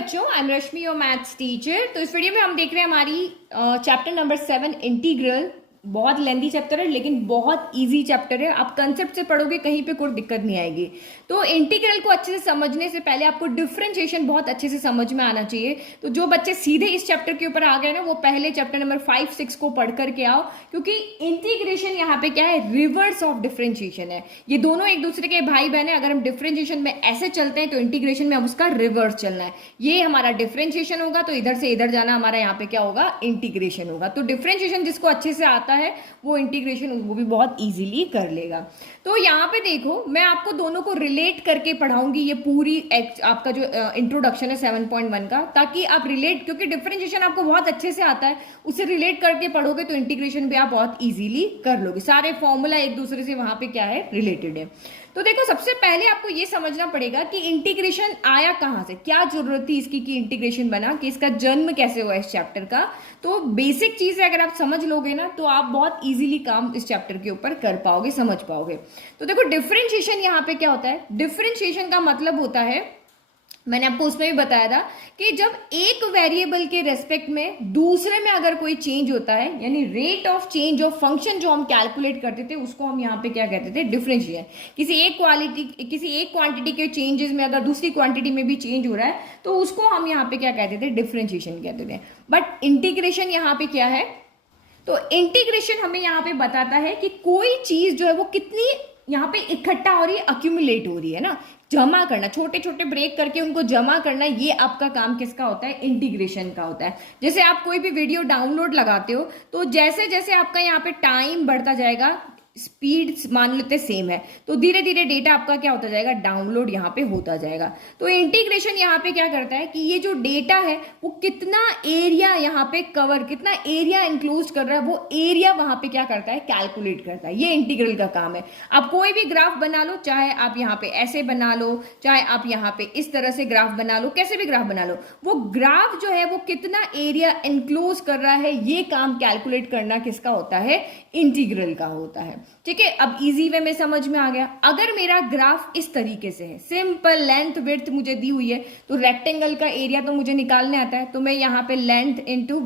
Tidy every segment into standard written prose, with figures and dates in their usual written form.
बच्चों, I am Rashmi your maths teacher. तो इस वीडियो में हम देख रहे हैं हमारी चैप्टर नंबर 7 इंटीग्रल। बहुत लेंथी चैप्टर है लेकिन बहुत इजी चैप्टर है। आप कंसेप्ट से पढ़ोगे कहीं पे कोई दिक्कत नहीं आएगी। तो इंटीग्रल को अच्छे से समझने से पहले आपको डिफरेंशिएशन बहुत अच्छे से समझ में आना चाहिए। तो जो बच्चे सीधे इस चैप्टर के ऊपर आ गए ना, वो पहले चैप्टर नंबर 5, 6 को पढ़ करके आओ, क्योंकि इंटीग्रेशन यहाँ पे क्या है, रिवर्स ऑफ डिफरेंशिएशन है। ये दोनों एक दूसरे के भाई बहन है। अगर हम डिफरेंशिएशन में ऐसे चलते हैं तो इंटीग्रेशन में अब उसका रिवर्स चलना है। ये हमारा डिफरेंशिएशन होगा तो इधर से इधर जाना, हमारा यहाँ पे क्या होगा, इंटीग्रेशन होगा। तो डिफरेंशिएशन जिसको अच्छे से आता है वो इंटीग्रेशन वो भी बहुत इजीली कर लेगा। तो यहाँ पे देखो, मैं आपको दोनों को रिलेट करके पढ़ाऊंगी ये पूरी आपका जो इंट्रोडक्शन है 7.1 का, ताकि आप रिलेट, क्योंकि डिफरेंशिएशन आपको बहुत अच्छे से आता है, उससे रिलेट करके पढ़ोगे तो इंटीग्रेशन भी आप बहुत इजीली कर लोगे। सारे फॉर्मूला एक दूसरे से वहां पे क्या है, रिलेटेड है। तो देखो, सबसे पहले आपको ये समझना पड़ेगा कि इंटीग्रेशन आया कहां से, क्या जरूरत थी इसकी कि इंटीग्रेशन बना, कि इसका जन्म कैसे हुआ इस चैप्टर का। तो बेसिक चीज है, अगर आप समझ लोगे ना तो आप बहुत इजीली काम इस चैप्टर के ऊपर कर पाओगे, समझ पाओगे। तो देखो, डिफरेंशिएशन यहाँ पे क्या होता है, डिफरेंशिएशन का मतलब होता है, मैंने आपको उसमें भी बताया था कि जब एक वेरिएबल के रेस्पेक्ट में दूसरे में अगर कोई चेंज होता है, यानी rate of change of function जो हम कैलकुलेट करते थे उसको हम यहाँ पे क्या कहते थे, डिफरेंशिएशन। किसी एक क्वांटिटी के चेंजेस में अगर दूसरी क्वांटिटी में भी चेंज हो रहा है तो उसको हम यहाँ पे क्या कहते थे, डिफरेंशिएशन कहते थे। बट इंटीग्रेशन यहाँ पे क्या है, तो इंटीग्रेशन हमें यहाँ पे बताता है कि कोई चीज जो है वो कितनी यहाँ पे इकट्ठा हो रही है, अक्यूमुलेट हो रही है ना, जमा करना, छोटे छोटे ब्रेक करके उनको जमा करना, ये आपका काम किसका होता है, इंटीग्रेशन का होता है। जैसे आप कोई भी वीडियो डाउनलोड लगाते हो तो जैसे जैसे आपका यहाँ पे टाइम बढ़ता जाएगा, स्पीड मान लेते सेम है, तो धीरे धीरे डेटा आपका क्या होता जाएगा, डाउनलोड यहाँ पे होता जाएगा। तो इंटीग्रेशन यहाँ पे क्या करता है कि ये जो डेटा है वो कितना एरिया यहाँ पे कवर, कितना एरिया इंक्लूड कर रहा है, वो एरिया वहां पे क्या करता है, कैलकुलेट करता है। ये इंटीग्रल का काम है। आप कोई भी ग्राफ बना लो, चाहे आप यहाँ पे ऐसे बना लो, चाहे आप यहाँ पे इस तरह से ग्राफ बना लो, कैसे भी ग्राफ बना लो, वो ग्राफ जो है वो कितना एरिया इंक्लूड कर रहा है, ये काम कैलकुलेट करना किसका होता है, इंटीग्रल का होता है। ठीक है, अब इजी वे में समझ में आ गया। अगर मेरा ग्राफ इस तरीके से है, सिंपल लेंथ विड्थ मुझे दी हुई है, तो रेक्टेंगल का एरिया तो मुझे निकालने आता है, तो मैं यहाँ पे लेंथ इनटू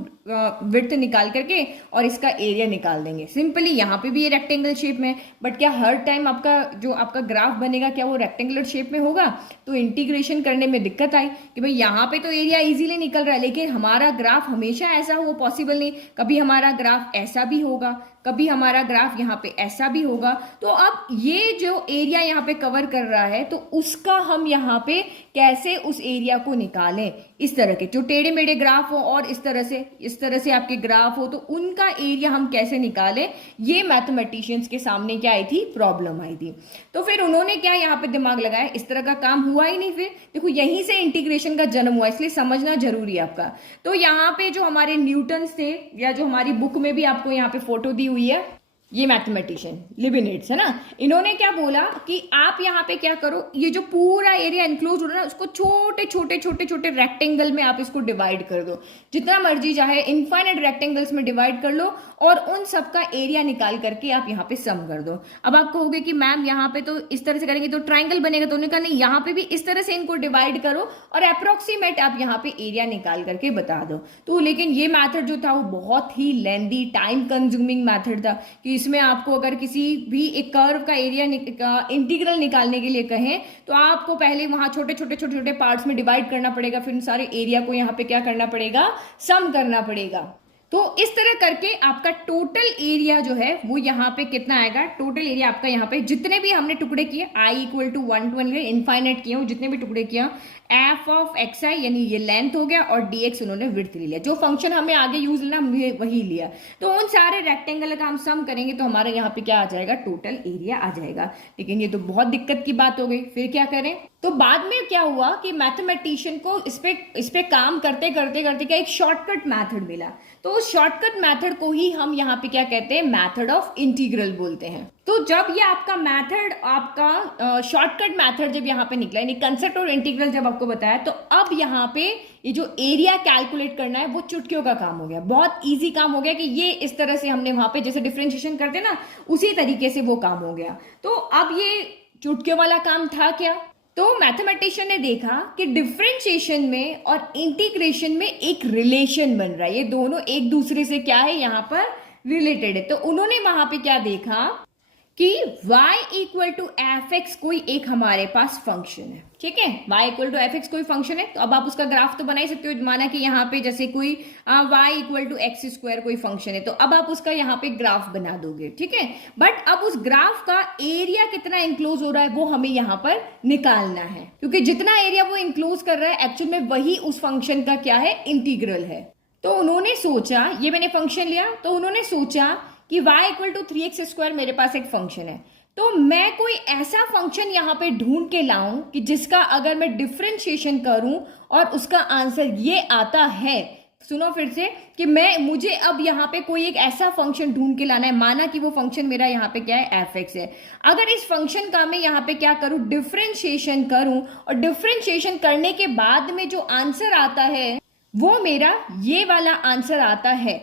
विड्थ निकाल करके और इसका एरिया निकाल देंगे। सिंपली यहाँ पे भी ये रेक्टेंगल शेप में, बट क्या हर टाइम आपका जो आपका ग्राफ बनेगा क्या वो रेक्टेंगुलर शेप में होगा? तो इंटीग्रेशन करने में दिक्कत आई कि भाई यहाँ पे तो एरिया इजीली निकल रहा है, लेकिन हमारा ग्राफ हमेशा ऐसा हो पॉसिबल नहीं। कभी हमारा ग्राफ ऐसा भी होगा, कभी हमारा ग्राफ यहाँ पे ऐसा भी होगा। तो अब ये जो एरिया यहाँ पे कवर कर रहा है, तो उसका हम यहाँ पे कैसे उस एरिया को निकालें, इस तरह के जो टेढ़े मेढ़े ग्राफ हो और इस तरह से आपके ग्राफ हो, तो उनका एरिया हम कैसे निकालें, ये मैथमेटिशियंस के सामने क्या आई थी, प्रॉब्लम आई थी। तो फिर उन्होंने क्या यहाँ पे दिमाग लगाया, इस तरह का काम हुआ ही नहीं। फिर देखो, यहीं से इंटीग्रेशन का जन्म हुआ, इसलिए समझना जरूरी है आपका। तो यहाँ पे जो हमारे न्यूटन्स थे, या जो हमारी बुक में भी आपको यहाँ पे फोटो दी हुई है, ये मैथमेटिशियन लिबनिट्ज है ना, इन्होंने क्या बोला कि आप यहाँ पे क्या करो, ये जो पूरा एरिया इंक्लोज हो रहा है ना, उसको छोटे छोटे छोटे छोटे रेक्टेंगल में आप इसको डिवाइड कर दो, जितना मर्जी चाहे इनफाइनाइट रेक्टेंगल्स में डिवाइड कर लो, और उन सबका एरिया निकाल करके आप यहाँ पे सम कर दो। अब आप कहोगे कि मैम यहाँ पे तो इस तरह से करेंगे तो ट्राइंगल बनेगा, तो उन्होंने कहा नहीं, यहाँ पे भी इस तरह से इनको डिवाइड करो और अप्रोक्सीमेट आप यहाँ पे एरिया निकाल करके बता दो। तो लेकिन ये मैथड जो था वो बहुत ही लेंदी, टाइम कंज्यूमिंग मैथड था, कि इसमें आपको अगर किसी भी एक कर्व का एरिया इंटीग्रल निकालने के लिए कहें तो आपको पहले वहां छोटे छोटे छोटे छोटे पार्ट्स में डिवाइड करना पड़ेगा, फिर सारे एरिया को यहाँ पे क्या करना पड़ेगा, सम करना पड़ेगा। तो इस तरह करके आपका टोटल एरिया जो है वो यहाँ पे कितना आएगा, टोटल एरिया आपका यहाँ पे जितने भी हमने टुकड़े किए, i equal to 1 to 1 infinite किए हो, जितने भी टुकड़े किया, एफ ऑफ एक्स आई यानी ये लेंथ हो गया, और dx उन्होंने विड्थ ले लिया, जो फंक्शन हमें आगे यूज लेना वही लिया। तो उन सारे रेक्टेंगल का हम सम करेंगे तो हमारे यहाँ पे क्या आ जाएगा, टोटल एरिया आ जाएगा। लेकिन ये तो बहुत दिक्कत की बात हो गई, फिर क्या करें? तो बाद में क्या हुआ कि मैथमेटिशियन को इस पे काम करते करते करते क्या एक शॉर्टकट मैथड मिला। तो उस शॉर्टकट मैथड को ही हम यहाँ पे क्या कहते हैं, मैथड ऑफ इंटीग्रल बोलते हैं। तो जब ये आपका मैथड, आपका शॉर्टकट मैथड जब यहाँ पे निकला, यानी कंसेप्ट और इंटीग्रल जब आपको बताया, तो अब यहाँ पे ये जो एरिया कैलकुलेट करना है वो चुटकियों का काम हो गया, बहुत इजी काम हो गया, कि ये इस तरह से हमने वहां पे जैसे डिफरेंशिएशन करते ना, उसी तरीके से वो काम हो गया। तो अब ये चुटकियों वाला काम था क्या? तो मैथमेटिशियन ने देखा कि डिफरेंशिएशन में और इंटीग्रेशन में एक रिलेशन बन रहा है, ये दोनों एक दूसरे से क्या है यहाँ पर रिलेटेड है। तो उन्होंने वहां पे क्या देखा कि y equal to f x कोई एक हमारे पास फंक्शन है, ठीक है, y equal to f x कोई फंक्शन है। तो अब आप उसका ग्राफ तो बना ही सकते हो, माना कि यहाँ पे जैसे कोई y equal to x square कोई फंक्शन है, तो अब आप उसका यहाँ पे ग्राफ बना दोगे, ठीक है। बट अब उस ग्राफ का एरिया कितना इंक्लोज हो रहा है वो हमें यहाँ पर निकालना है, क्योंकि जितना एरिया वो इंक्लोज कर रहा है एक्चुअल में वही उस फंक्शन का क्या है, इंटीग्रल है। तो उन्होंने सोचा, ये मैंने फंक्शन लिया, तो उन्होंने सोचा कि y इक्वल टू 3x² मेरे पास एक फंक्शन है, तो मैं कोई ऐसा फंक्शन यहाँ पे ढूंढ के लाऊं कि जिसका अगर मैं डिफरेंशिएशन करूं और उसका आंसर ये आता है। सुनो फिर से कि मुझे अब यहाँ पे कोई एक ऐसा फंक्शन ढूंढ के लाना है, माना कि वो फंक्शन मेरा यहाँ पे क्या है, एफ एक्स है। अगर इस फंक्शन का मैं यहाँ पे क्या करूं, डिफरेंशिएशन करूं, और डिफरेंशिएशन करने के बाद में जो आंसर आता है वो मेरा ये वाला आंसर आता है,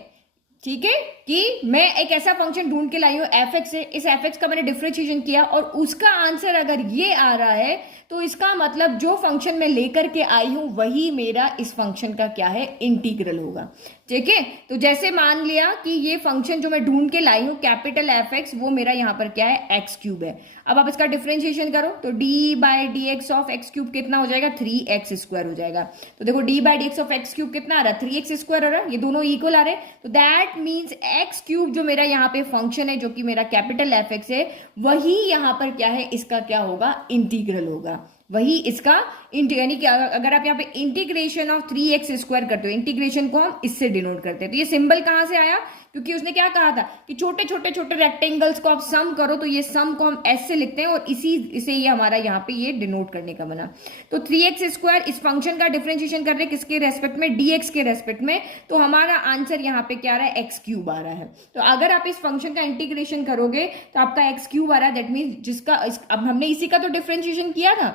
ठीक है, कि मैं एक ऐसा फंक्शन ढूंढ के लाई हूं एफ एक्स से, इस एफ एक्स का मैंने डिफरेंशिएशन किया और उसका आंसर अगर ये आ रहा है तो इसका मतलब जो फंक्शन मैं लेकर के आई हूं वही मेरा इस फंक्शन का क्या है, इंटीग्रल होगा, ठीक है। तो जैसे मान लिया कि ये फंक्शन जो मैं ढूंढ के लाई हूं कैपिटल एफ एक्स, वो मेरा यहाँ पर क्या है, एक्स क्यूब है। अब आप इसका डिफरेंशिएशन करो तो d by d x of x cube कितना हो जाएगा, 3x² हो जाएगा। तो देखो D by d x of x cube कितना आ रहा है, 3x² आ रहा है, ये दोनों इक्वल आ रहे हैं। तो दैट मीन्स एक्स क्यूब जो मेरा यहाँ पे फंक्शन है जो कि मेरा कैपिटल एफ एक्स है, वही यहाँ पर क्या है, इसका क्या होगा, इंटीग्रल होगा, वही इसका यानी कि अगर आप यहाँ पे इंटीग्रेशन ऑफ 3x² करते हो, इंटीग्रेशन को हम इससे डिनोट करते हैं। तो ये सिंबल कहाँ से आया, क्योंकि उसने क्या कहा था कि छोटे छोटे छोटे रेक्टेंगल्स को आप सम करो, तो ये सम को हम एस से लिखते हैं और इसे ये हमारा यहाँ पे ये डिनोट करने का बना। तो 3x² इस फंक्शन का डिफरेंशिएशन कर रहे हैं किसके रेस्पेक्ट में, dx के रेस्पेक्ट में, तो हमारा आंसर यहाँ पे क्या आ रहा है, एक्स क्यूब आ रहा है। तो अगर आप इस फंक्शन का इंटीग्रेशन करोगे तो आपका एक्स क्यूब आ रहा है, दैट मीन्स जिसका अब हमने इसी का तो डिफरेंशिएशन किया था,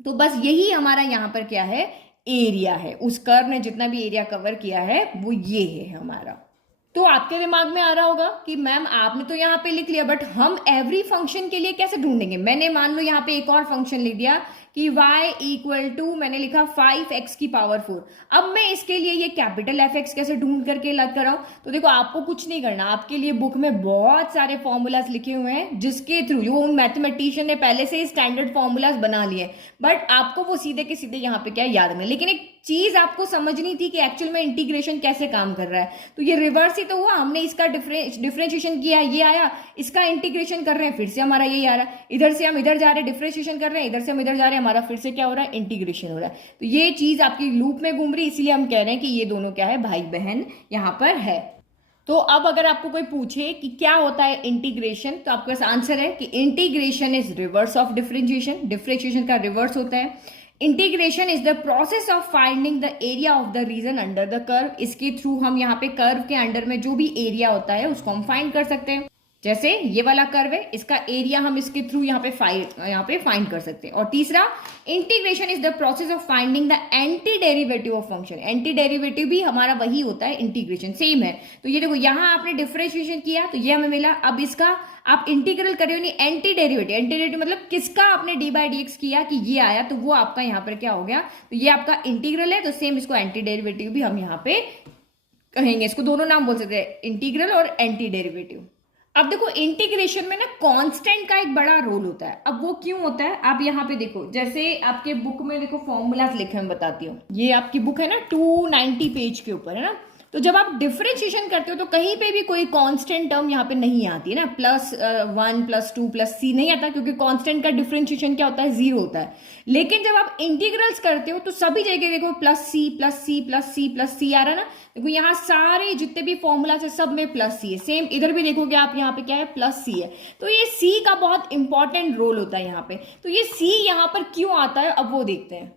तो बस यही हमारा यहाँ पर क्या है, एरिया है, उस कर्व ने जितना भी एरिया कवर किया है वो ये है हमारा। तो आपके दिमाग में आ रहा होगा कि मैम आपने तो यहाँ पे लिख लिया, बट हम एवरी फंक्शन के लिए कैसे ढूंढेंगे। मैंने मान लो यहाँ पे एक और फंक्शन लिख दिया कि y इक्वल टू मैंने लिखा 5x की पावर 4। अब मैं इसके लिए ये कैपिटल एफ एक्स कैसे ढूंढ करके लग कर आऊं, तो देखो आपको कुछ नहीं करना, आपके लिए बुक में बहुत सारे फॉर्मूलाज लिखे हुए हैं जिसके थ्रू जो मैथमेटिशियन ने पहले से स्टैंडर्ड फॉर्मूलाज बना लिए, बट आपको वो सीधे के सीधे यहाँ पे क्या याद नहीं। लेकिन एक चीज आपको समझनी थी कि एक्चुअल में इंटीग्रेशन कैसे काम कर रहा है, तो ये रिवर्स ही तो हुआ, हमने इसका डिफरेंशिएशन किया, ये आया, इसका इंटीग्रेशन कर रहे हैं, फिर से हमारा ये आ रहा है, इधर से हम इधर जा रहे हैं डिफरेंशिएशन कर रहे हैं, इधर से हम इधर जा रहे हैं, हमारा फिर से क्या हो रहा है, इंटीग्रेशन हो रहा है। तो ये चीज आपकी लूप में घूम रही, इसीलिए हम कह रहे हैं कि ये दोनों क्या है, भाई बहन यहाँ पर है। तो अब अगर आपको कोई पूछे कि क्या होता है इंटीग्रेशन, तो आपके पास आंसर है कि integration is reverse of differentiation, differentiation का रिवर्स होता है। Integration is the process of finding the area of the region under the curve, इसके थ्रू हम यहाँ पे कर्व के अंडर में जो भी एरिया होता है उसको हम फाइंड कर सकते हैं। जैसे ये वाला कर्व है, इसका एरिया हम इसके थ्रू यहाँ पे फाइंड कर सकते हैं। और तीसरा, integration is the process of finding the anti derivative of function, anti derivative भी हमारा वही होता है, इंटीग्रेशन सेम है। तो ये देखो यहाँ आपने डिफरेंशिएशन किया तो ये हमें मिला, अब इसका आप इंटीग्रल करियो नहीं, एंटी डेरिवेटिव मतलब किसका आपने डी बाई डी एक्स किया कि ये आया, तो वो आपका यहाँ पर क्या हो गया, तो ये आपका इंटीग्रल है। तो सेम इसको एंटी डेरिवेटिव भी हम यहाँ पे कहेंगे, इसको दोनों नाम बोल सकते हैं, इंटीग्रल और एंटी डेरिवेटिव। अब देखो इंटीग्रेशन में ना कांस्टेंट का एक बड़ा रोल होता है। अब वो क्यों होता है, आप यहाँ पे देखो, जैसे आपके बुक में देखो फॉर्मूलाज लिखे हैं, बताती हूँ, ये आपकी बुक है ना 290 पेज के ऊपर है ना, तो जब आप डिफरेंशिएशन करते हो तो कहीं पे भी कोई कांस्टेंट टर्म यहाँ पे नहीं आती है ना, +1 +2 +c नहीं आता, क्योंकि कांस्टेंट का डिफरेंशिएशन क्या होता है, 0 होता है। लेकिन जब आप इंटीग्रल्स करते हो तो सभी जगह देखो +c +c +c +c आ रहा है ना, देखो यहाँ सारे जितने भी फॉर्मूलाज है सब में +c है, सेम इधर भी देखोगे आप यहाँ पे क्या है, +c है। तो ये c का बहुत इंपॉर्टेंट रोल होता है यहाँ पे। तो ये c यहाँ पर क्यों आता है, अब वो देखते हैं।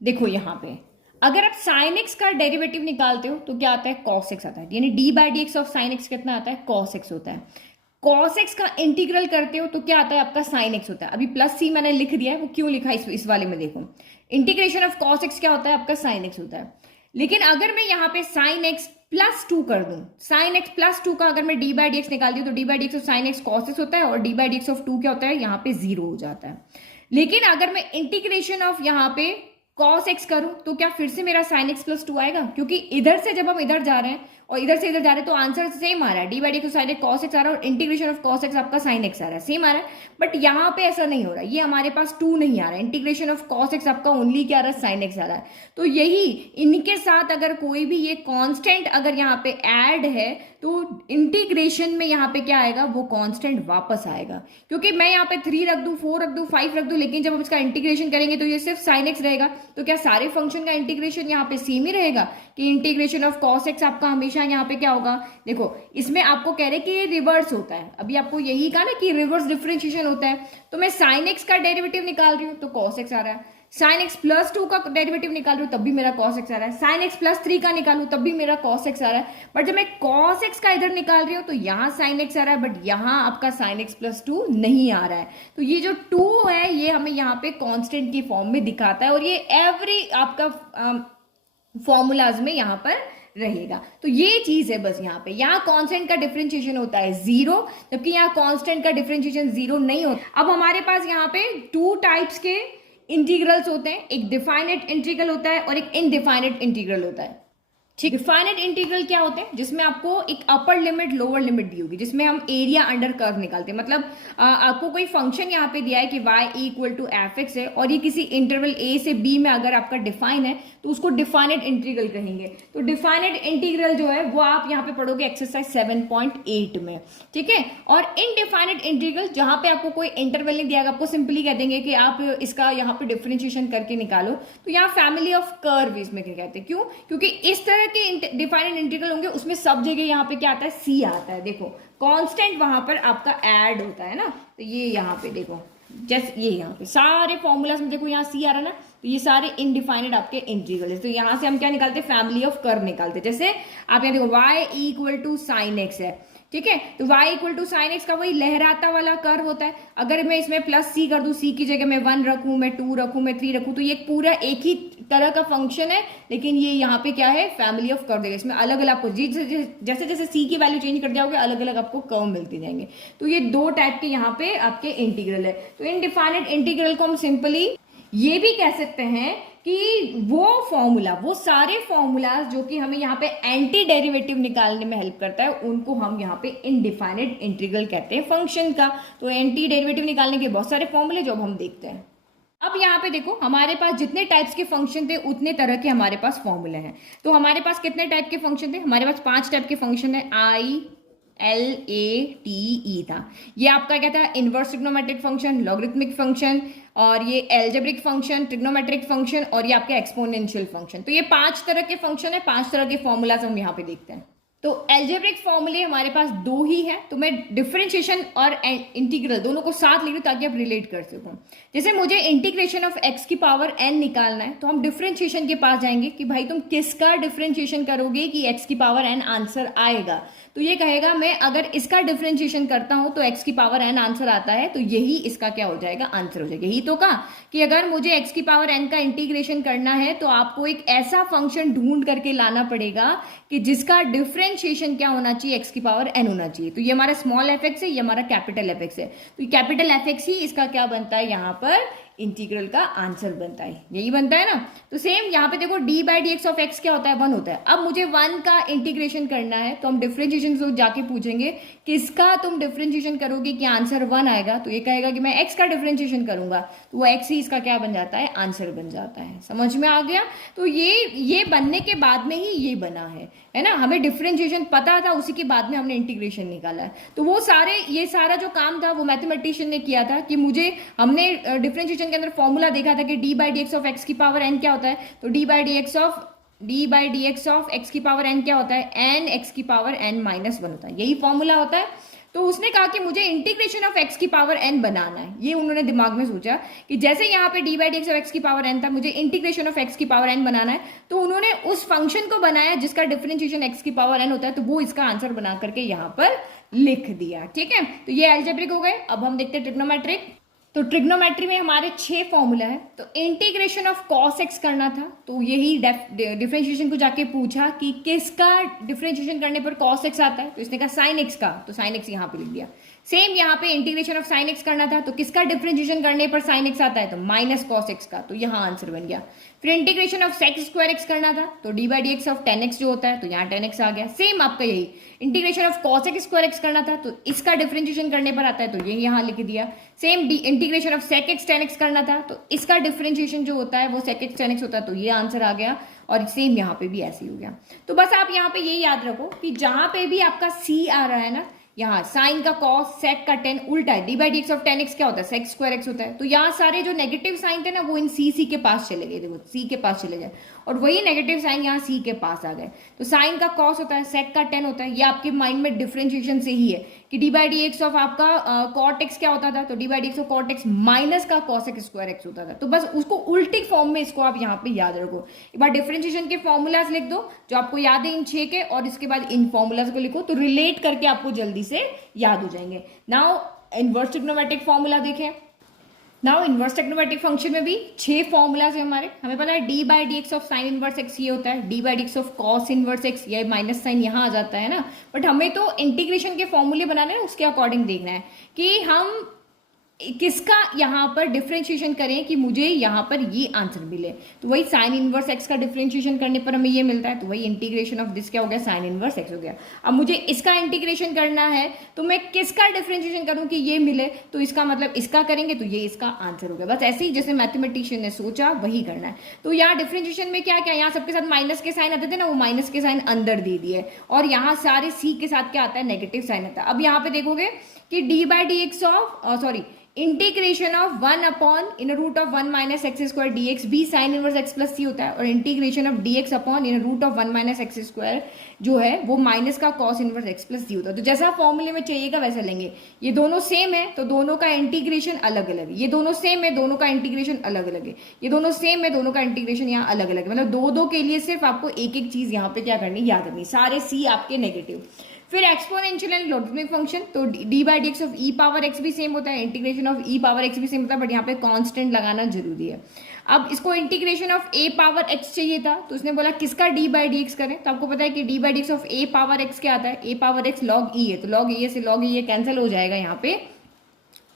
देखो यहाँ पे अगर आप sin x का डेरिवेटिव निकालते हो तो क्या आता है, cos x आता है, यानी d by d x of sin x कितना आता है, cos x होता है। cos x का इंटीग्रल करते हो तो क्या आता है, आपका sin x होता है। अभी +c मैंने लिख दिया है, वो क्यों लिखा है इस वाले में देखो, इंटीग्रेशन ऑफ cos x क्या होता है, आपका sin x होता है। लेकिन अगर मैं यहाँ पे sin x +2 कर दूं, sin x +2 का अगर मैं d बाई डी एक्स निकालती हूँ तो d by d x of sin x cos x होता है, और d by d x of 2 क्या होता है, यहाँ पे 0 हो जाता है। लेकिन अगर मैं इंटीग्रेशन ऑफ यहाँ पे cos x करूं तो क्या फिर से मेरा sin x प्लस 2 आएगा, क्योंकि इधर से जब हम इधर जा रहे हैं और इधर से इधर जा रहे हैं तो आंसर सेम आ रहा है, D by D sine x cos x आ रहा है और इंटीग्रेशन ऑफ cos x आपका sin x आ रहा है, सेम आ रहा है। बट यहाँ पे ऐसा नहीं हो रहा, ये हमारे पास 2 नहीं आ रहा है, इंटीग्रेशन ऑफ cos x आपका ओनली क्या आ रहा है, sin x आ रहा है। तो यही इनके साथ अगर कोई भी ये कांस्टेंट अगर यहाँ पे ऐड है तो इंटीग्रेशन में यहाँ पे क्या आएगा, वो कांस्टेंट वापस आएगा, क्योंकि मैं यहाँ पे 3 रख दूं, 4 रख दूं, 5 रख दूं, लेकिन जब हम इसका इंटीग्रेशन करेंगे तो ये सिर्फ sin x रहेगा। तो क्या सारे फंक्शन का इंटीग्रेशन यहाँ पे सेम ही रहेगा कि इंटीग्रेशन ऑफ cos x आपका हमेशा यहाँ पे क्या होगा। देखो इसमें आपको कह रहे कि ये रिवर्स होता है, अभी आपको यही कहा ना कि रिवर्स डिफरेंशिएशन होता है। तो मैं sin x का डेरिवेटिव निकाल रही हूँ तो cos x आ रहा है, sin x प्लस 2 का डेरिवेटिव निकाल रही हूँ तब भी मेरा cos x आ रहा है, sin x प्लस 3 का निकालू तब भी मेरा cos x आ रहा है। बट जब मैं cos x का इधर निकाल रही हूँ तो यहाँ sin x आ रहा है, बट यहाँ आपका sin x प्लस 2 नहीं आ रहा है। तो ये जो 2 है ये हमें यहाँ पे कांस्टेंट की फॉर्म में दिखाता है और ये एवरी आपका फॉर्मूलाज में यहाँ पर रहेगा। तो ये चीज है बस, यहाँ पे यहाँ कांस्टेंट का डिफरेंशिएशन होता है 0, जबकि यहाँ कांस्टेंट का डिफरेंशिएशन 0 नहीं होता। अब हमारे पास यहाँ पे 2 टाइप्स के इंटीग्रल्स होते हैं, एक डिफाइनेट इंटीग्रल होता है और एक इनडिफाइनेट इंटीग्रल होता है। ठीक, डिफाइनेट इंटीग्रल क्या होते हैं, जिसमें आपको एक अपर लिमिट लोअर लिमिट दी होगी, जिसमें हम एरिया अंडर कर्व निकालते हैं। मतलब आपको कोई फंक्शन यहाँ पे दिया है कि y equal to f x है और ये किसी इंटरवल a से b में अगर आपका डिफाइन है तो उसको डिफाइनेट इंटीग्रल कहेंगे। तो डिफाइनेट इंटीग्रल जो है वो आप यहाँ पे पढ़ोगे एक्सरसाइज 7.8 में, ठीक है। और इनडिफाइनेट इंटीग्रल जहां पे आपको कोई इंटरवल नहीं दिया, आपको सिंपली कह देंगे कि आप इसका यहाँ पे डिफरेंशिएशन करके निकालो। तो यहाँ फैमिली ऑफ कर्व इसमें क्या कहते हैं, क्यों, क्योंकि इस तरह के डिफाइनेट इंटीग्रल होंगे उसमें सब जगह यहाँ पे क्या आता है, सी आता है। देखो कांस्टेंट वहां पर आपका ऐड होता है ना, तो ये यहाँ पे देखो जैसे ये यहाँ पे सारे फॉर्मूलाज में देखो यहाँ सी आ रहा है ना, तो ये सारे इनडिफाइनेट आपके इंटीग्रल है। तो यहाँ से हम क्या निकालते हैं, फैमिली ऑफ कर्व निकालते हैं। जैसे आप यहाँ देखो y equal to sine x है, ठीक है। तो y equal to sine x का वही लहराता वाला कर्व होता है। अगर मैं इसमें प्लस सी कर दूं, सी की जगह मैं 1 रखूं, मैं 2 रखूं, मैं 3 रखूं, तो ये पूरा एक ही तरह का फंक्शन है, लेकिन ये यहाँ पे क्या है, फैमिली ऑफ कर्व देगा। इसमें अलग अलग आपको जैसे जैसे सी की वैल्यू चेंज कर जाओगे अलग अलग आपको कर्व मिलते जाएंगे। तो ये 2 टाइप के यहाँ पे आपके इंटीग्रल है। तो इनडिफाइनेट इंटीग्रल को हम सिंपली ये भी कह सकते हैं कि वो फॉर्मूला, वो सारे फॉर्मूलाज जो कि हमें यहाँ पे एंटी डेरिवेटिव निकालने में हेल्प करता है, उनको हम यहाँ पे इनडिफाइनेट इंटीग्रल कहते हैं फंक्शन का। तो एंटी डेरिवेटिव निकालने के बहुत सारे फॉर्मूले जो अब हम देखते हैं। अब यहाँ पे देखो हमारे पास जितने टाइप्स के फंक्शन थे उतने तरह के हमारे पास फॉर्मूले हैं। तो हमारे पास कितने टाइप के फंक्शन थे, हमारे पास 5 टाइप के फंक्शन है, ILATE था। ये आपका क्या था, inverse trigonometric function, logarithmic function, और ये एल्जेब्रिक फंक्शन, ट्रिग्नोमेट्रिक फंक्शन, और ये आपके एक्सपोनेंशियल फंक्शन। तो ये 5 तरह के फंक्शन है, 5 तरह के फॉर्मूलाज हम यहाँ पे देखते हैं। तो एल्जेब्रिक फॉर्मूले हमारे पास 2 ही है, तो मैं डिफरेंशिएशन और इंटीग्रल दोनों को साथ लिख रही हूँ ताकि आप रिलेट कर सको। जैसे मुझे इंटीग्रेशन ऑफ x की पावर n निकालना है, तो हम डिफरेंशिएशन के पास जाएंगे कि भाई तुम किसका डिफरेंशिएशन करोगे कि x की पावर n आंसर आएगा। तो ये कहेगा मैं अगर इसका डिफरेंशिएशन करता हूं तो x की पावर n आंसर आता है, तो यही इसका क्या हो जाएगा, आंसर हो जाएगा। यही तो कहा कि अगर मुझे x की पावर n का इंटीग्रेशन करना है तो आपको एक ऐसा फंक्शन ढूंढ करके लाना पड़ेगा कि जिसका डिफरेंशिएशन क्या होना चाहिए, x की पावर n होना चाहिए। तो ये हमारा स्मॉल एफ एक्स है, ये हमारा कैपिटल एफ एक्स है। तो कैपिटल एफ एक्स ही इसका क्या बनता है, यहाँ पर इंटीग्रल का आंसर बनता है, यही बनता है ना। तो सेम यहाँ पे देखो D by d x of x क्या होता है, 1 होता है। अब मुझे 1 का इंटीग्रेशन करना है तो हम डिफरेंशिएशन से जाके पूछेंगे किसका तुम डिफरेंशिएशन करोगे कि आंसर 1 आएगा। तो ये कहेगा कि मैं x का डिफरेंशिएशन करूंगा, तो वो x ही इसका क्या बन जाता है, आंसर बन जाता है। समझ में आ गया। तो ये बनने के बाद में ही ये बना है ना। हमें डिफरेंशिएशन पता था, उसी के बाद में हमने इंटीग्रेशन निकाला है। तो वो ये सारा जो काम था वो मैथमेटिशियन ने किया था कि हमने डिफरेंशिएशन के अंदर फॉर्मूला देखा था कि d by d x of x की पावर n क्या होता है। तो d by d x of x की पावर n क्या होता है, n x की पावर n माइनस 1 होता है, यही फॉर्मूला होता है। तो उसने कहा कि मुझे इंटीग्रेशन ऑफ x की पावर n बनाना है। ये उन्होंने दिमाग में सोचा कि जैसे यहाँ पे D by d x of x की पावर n था, मुझे इंटीग्रेशन ऑफ x की पावर n बनाना है। तो उन्होंने उस फंक्शन को बनाया जिसका डिफरेंशिएशन x की पावर n होता है, तो वो इसका आंसर बना करके यहाँ पर लिख दिया। ठीक है, तो ये एल्जेब्रिक हो गए। अब हम देखते हैं ट्रिग्नोमेट्रिक। तो ट्रिग्नोमेट्री में हमारे 6 फॉर्मूला है। तो इंटीग्रेशन ऑफ cos x करना था, तो यही डिफरेंशिएशन को जाके पूछा कि किसका डिफरेंशिएशन करने पर cos x आता है। तो इसने कहा sin x का, तो sin x यहाँ पे लिख दिया। सेम यहाँ पे इंटीग्रेशन ऑफ साइन एक्स करना था, तो किसका डिफरेंशिएशन करने पर साइन एक्स आता है, तो माइनस कॉस एक्स का, तो यहाँ आंसर बन गया। फिर integration of sec square x करना था, तो d by d x of tan x जो होता है, तो यहाँ टेन एक्स आ गया। सेम आपका यही integration of cos x square x करना था, तो इसका डिफरेंशिएशन करने पर आता है, तो ये यहाँ लिख दिया। Same integration of sec x tan x करना था, तो इसका डिफरेंशिएशन जो होता है वो सेक एक्स टेन एक्स होता है, तो ये आंसर आ गया। और सेम यहाँ पे भी ऐसे ही हो गया। तो बस आप यहाँ पे ये याद रखो कि जहां पे भी आपका सी आ रहा है ना, यहाँ साइन का कॉस सेक का टेन उल्टा है, D by d x of tan x क्या होता है, सेक स्क्वायर एक्स होता है, तो यहाँ सारे जो नेगेटिव साइन थे ना वो इन सी के पास चले गए, देखो सी के पास चले गए, और वही नेगेटिव साइन यहाँ सी के पास आ गए। तो साइन का कॉस होता है, सेक का टेन होता है, ये आपके माइंड में डिफरेंशिएशन से ही है कि d by d x of आपका कॉट एक्स क्या होता था, तो d by d x of cot x minus का कॉस एक्स स्क्वायर एक्स होता था। तो बस उसको उल्टी फॉर्म में इसको आप यहाँ पे याद रखो। एक बार डिफरेंशिएशन के फॉर्मूलाज लिख दो जो आपको याद है इन 6 के, और इसके बाद इन फॉर्मूलाज को लिखो, तो रिलेट करके आपको जल्दी से याद हो जाएंगे। नाउ इनवर्स ट्रिग्नोमेट्रिक फॉर्मूला देखें। नाउ इनवर्स ट्रिग्नोमेट्रिक फंक्शन में भी 6 फॉर्मूलाज है हमारे। हमें पता है D by d x of sine inverse x ये होता है, D by d x of cos inverse x, ये माइनस साइन यहाँ आ जाता है ना, बट हमें तो इंटीग्रेशन के फॉर्मूले बनाने हैं, उसके अकॉर्डिंग देखना है कि हम किसका यहाँ पर डिफरेंशिएशन करें कि मुझे यहाँ पर ये आंसर मिले। तो वही साइन इनवर्स एक्स का डिफरेंशिएशन करने पर हमें ये मिलता है, तो वही इंटीग्रेशन ऑफ दिस क्या हो गया, साइन इनवर्स एक्स हो गया। अब मुझे इसका इंटीग्रेशन करना है, तो मैं किसका डिफरेंशिएशन करूं कि ये मिले, तो इसका मतलब इसका करेंगे तो ये इसका आंसर हो गया। बस ऐसे ही जैसे मैथमेटिशियन ने सोचा वही करना है। तो यहाँ डिफरेंशिएशन में क्या क्या, यहाँ सबके साथ माइनस के साइन आते थे ना, वो माइनस के साइन अंदर दे दिए, और यहाँ सारे सी के साथ क्या आता है, नेगेटिव साइन आता है। अब यहाँ पे देखोगे कि d by d x of integration of 1 upon in root of 1 minus x square d x भी sine inverse x plus c होता है, और integration of d x upon in root of 1 minus x square जो है वो minus का cos inverse x plus c होता है। तो जैसा फॉर्मूले में चाहिएगा वैसा लेंगे। ये दोनों सेम है तो दोनों का इंटीग्रेशन अलग अलग है, ये दोनों सेम है दोनों का इंटीग्रेशन अलग अलग है, ये दोनों सेम है दोनों का इंटीग्रेशन यहाँ अलग अलग है। मतलब दो के लिए सिर्फ आपको एक एक चीज यहाँ पे क्या करनी, याद रखनी, सारे सी आपके नेगेटिव। फिर एक्सपोनेंशियल एंड लॉगरिथमिक फंक्शन, तो d by d x of E power x भी सेम होता है, integration of E power x भी सेम होता है, बट यहाँ पे कांस्टेंट लगाना जरूरी है। अब इसको integration of A power x चाहिए था, तो उसने बोला किसका डी बाई डी एक्स करें, तो आपको पता है कि d by d x of A power x क्या आता है, ए पावर एक्स लॉग ई है, तो लॉग ए से लॉग ई कैंसिल हो जाएगा यहाँ पे।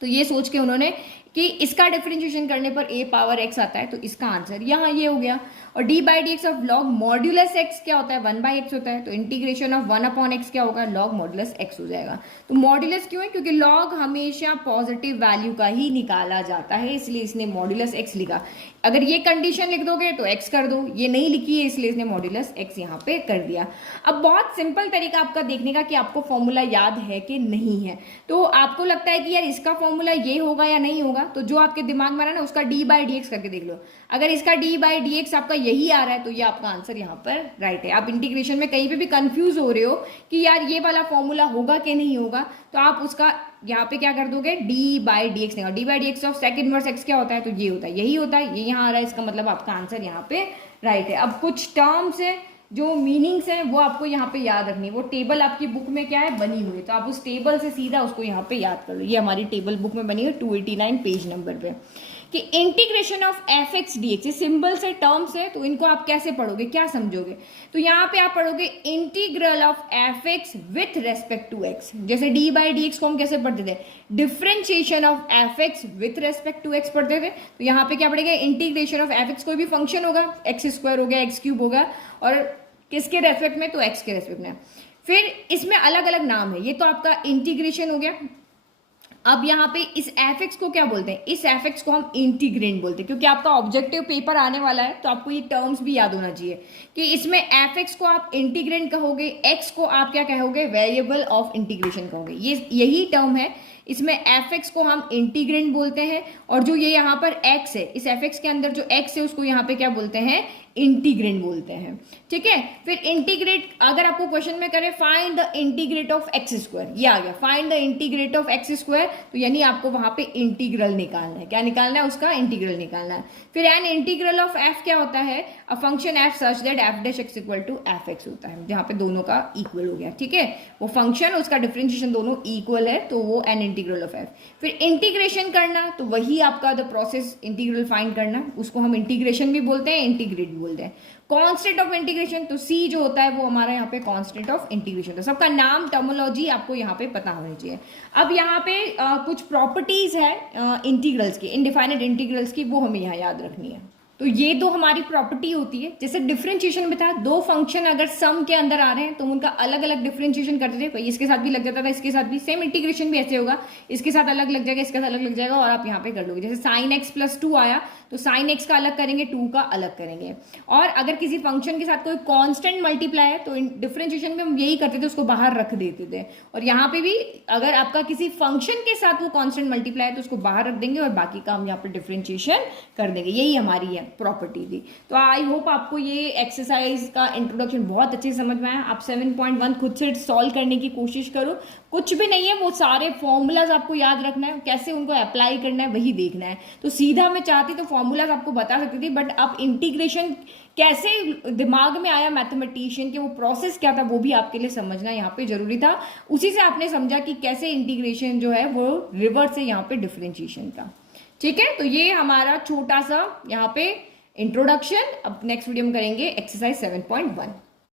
तो ये सोच के उन्होंने कि इसका डिफरेंशिएशन करने पर ए पावर एक्स आता है, तो इसका आंसर यहाँ ये हो गया। और D by d x of log modulus x क्या होता है, 1 बाई एक्स होता है, तो इंटीग्रेशन ऑफ 1 अपॉन एक्स क्या होगा, लॉग मॉड्यूलस एक्स हो जाएगा। तो मॉड्यूलस क्यों है, क्योंकि लॉग हमेशा पॉजिटिव वैल्यू का ही निकाला जाता है, इसलिए इसने मॉड्यूलस एक्स लिखा। अगर ये कंडीशन लिख दोगे तो एक्स कर दो, ये नहीं लिखी है इसलिए इसने मॉड्यूलस एक्स यहाँ पे कर दिया। अब बहुत सिंपल तरीका आपका देखने का कि आपको फॉर्मूला याद है कि नहीं है। तो आपको लगता है कि यार इसका फॉर्मूला ये होगा या नहीं होगा, तो जो आपके दिमाग में आ रहा है ना उसका डी बाई डी एक्स करके देख लो। अगर इसका डी बाई डी एक्स आपका यही आ रहा है तो ये आपका आंसर यहाँ पर राइट है। आप इंटीग्रेशन में कहीं पे भी कंफ्यूज हो रहे हो कि यार ये वाला फॉर्मूला होगा कि नहीं होगा, तो आप उसका यहाँ पे क्या कर दोगे, d by d x. D by d x of sec inverse x क्या होता है, तो ये होता है, यही होता है, ये यहाँ आ रहा है, इसका मतलब आपका आंसर यहाँ पे राइट है। अब कुछ टर्म्स है जो मीनिंग्स हैं वो आपको यहाँ पे याद रखनी है। वो टेबल आपकी बुक में क्या है, बनी हुई है, तो आप उस टेबल से सीधा उसको यहाँ पे याद कर लो। ये हमारी टेबल बुक में बनी है 289 पेज नंबर पे, कि integration of f x D x, ये सिंबल से टर्म्स है, तो इनको आप कैसे पढ़ोगे, क्या समझोगे, तो यहाँ पे आप पढ़ोगे integral of f x with respect to x. जैसे डी बाई डी एक्स को हम कैसे पढ़ते थे, differentiation of f x with respect to x पढ़ते थे, तो यहाँ पे क्या पढ़ेगा, इंटीग्रेशन ऑफ एफ एक्स, कोई भी फंक्शन होगा, एक्स स्क्वायर हो गया, एक्स क्यूब होगा, और किसके रेस्पेक्ट में, तो एक्स के रेस्पेक्ट में। फिर इसमें अलग अलग नाम है, ये तो आपका इंटीग्रेशन हो गया। अब यहाँ पे इस एफ एक्स को क्या बोलते हैं, इस एफ एक्स को हम इंटीग्रेंड बोलते हैं, क्योंकि आपका ऑब्जेक्टिव पेपर आने वाला है तो आपको ये टर्म्स भी याद होना चाहिए कि इसमें एफ एक्स को आप इंटीग्रेंड कहोगे, एक्स को आप क्या कहोगे, वेरिएबल ऑफ इंटीग्रेशन कहोगे। ये यही टर्म है, इसमें एफ एक्स को हम इंटीग्रेंड बोलते हैं, और जो ये यहाँ पर एक्स है, इस एफ एक्स के अंदर जो एक्स है उसको यहाँ पे क्या बोलते हैं, इंटीग्रेंड बोलते हैं। ठीक है, फिर इंटीग्रेट, अगर आपको क्वेश्चन में करे find the integrate of x square, ये आ गया find the integrate of x square, तो यानी आपको वहां पे इंटीग्रल निकालना है, क्या निकालना है, उसका इंटीग्रल निकालना है। फिर एन इंटीग्रल ऑफ एफ क्या होता है, a function f such that f dash x equal to f x होता है, जहां पे दोनों का इक्वल हो गया। ठीक है, वो फंक्शन उसका डिफरेंशिएशन दोनों इक्वल है, तो वो एन इंटीग्रल ऑफ एफ। फिर इंटीग्रेशन करना, तो वही आपका द प्रोसेस इंटीग्रल फाइंड करना, उसको हम इंटीग्रेशन भी बोलते हैं, इंटीग्रेट भी बोलते हैं। कांस्टेंट ऑफ इंटीग्रेशन, तो सी जो होता है वो हमारा यहाँ पे कांस्टेंट ऑफ इंटीग्रेशन होता है। सबका नाम टर्मोलॉजी आपको यहाँ पे पता होनी चाहिए। अब यहाँ पे कुछ प्रॉपर्टीज है इंटीग्रल्स की, इनडिफाइनेट इंटीग्रल्स की, वो हमें यहाँ याद रखनी है। तो ये दो हमारी प्रॉपर्टी होती है। जैसे डिफरेंशिएशन में था, दो फंक्शन अगर सम के अंदर आ रहे हैं तो उनका अलग अलग डिफरेंशिएशन करते थे, इसके साथ भी लग जाता था, इसके साथ भी। सेम इंटीग्रेशन भी ऐसे होगा, इसके साथ अलग लग जाएगा, इसके साथ अलग लग जाएगा, और आप यहाँ पे कर लोगे। जैसे साइन एक्स प्लस 2 आया तो साइन एक्स का अलग करेंगे, 2 का अलग करेंगे। और अगर किसी फंक्शन के साथ कोई कांस्टेंट मल्टीप्लाई है तो डिफरेंशिएशन में हम यही करते थे, उसको बाहर रख देते थे। और यहाँ पे भी अगर आपका किसी फंक्शन के साथ वो कांस्टेंट मल्टीप्लाई है तो उसको बाहर रख देंगे और बाकी का हम यहाँ पे डिफरेंशिएशन कर देंगे। यही हमारी है प्रॉपर्टी थी। तो आई होप आपको ये एक्सरसाइज का इंट्रोडक्शन बहुत अच्छे से समझ में आया। आप 7.1 खुद से सॉल्व करने की कोशिश करो। कुछ भी नहीं है, वो सारे फॉर्मूलाज आपको याद रखना है, कैसे उनको अप्लाई करना है वही देखना है। तो सीधा मैं चाहती तो फॉर्मूलाज आपको बता सकती थी, बट अब इंटीग्रेशन कैसे दिमाग में आया मैथमेटिशियन के, वो प्रोसेस क्या था, वो भी आपके लिए समझना यहाँ पे जरूरी था। उसी से आपने समझा कि कैसे इंटीग्रेशन जो है वो रिवर्स से यहाँ पे डिफरेंशिएशन का। ठीक है, तो ये हमारा छोटा सा यहाँ पे इंट्रोडक्शन। अब नेक्स्ट वीडियो में करेंगे एक्सरसाइज 7.1।